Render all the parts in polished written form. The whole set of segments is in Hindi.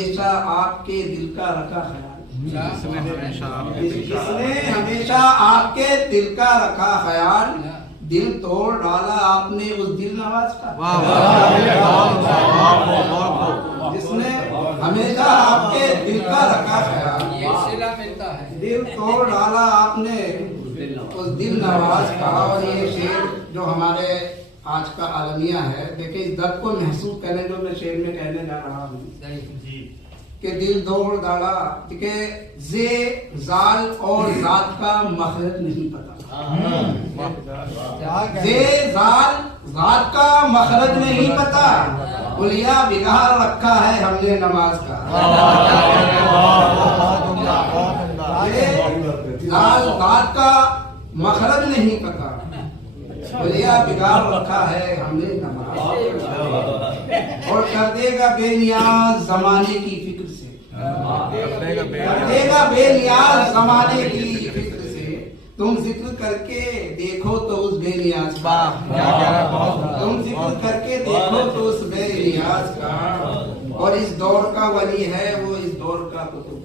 हमेशा आपके दिल का रखा ख्याल, जिसने हमेशा आपके दिल का रखा ख्याल, दिल तोड़ डाला आपने उस दिल नवाज का। जिसने हमेशा आपके दिल का रखा ख्याल, दिल तोड़ डाला आपने उस दिल नवाज का। और ये शेर जो हमारे आज का आलमिया है, देखिए इस दर्द को महसूस करने जो मैं शेर में कहने जा रहा हूँ कि दिल तोड़ डाला कि जे जाल और जात का मखरज नहीं पता, जे जाल जात का मखरज नहीं पता, कुलिया बिगाड़ रखा है हमने नमाज का। जाल जात का मखरज नहीं पता, कुलिया बिगाड़ रखा है हमने नमाज। और कर देगा बेनियाज जमाने की फिक्र से, कर देगा बेनियाज जमाने की फिक्र से। तुम जिक्र करके देखो तो उस बेनियाज का, तुम जिक्र करके देखो तो उस बेनियाज का। और इस दौर का वली है वो इस दौर का कुतुब,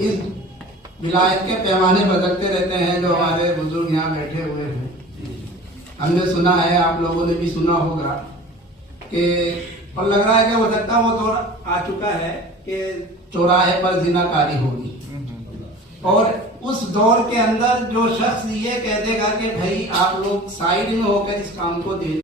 इस विलायत के पैमाने बदलते रहते हैं जो हमारे बुजुर्ग यहाँ बैठे हुए हैं। हमने सुना है, आप लोगों ने भी सुना होगा कि, और लग रहा है कि हो सकता वो दौर आ चुका है कि चौराहे पर जिनाकारी होगी। और उस दौर के अंदर जो शख्स ये कह देगा कि भाई आप लोग साइड में होकर इस काम को दे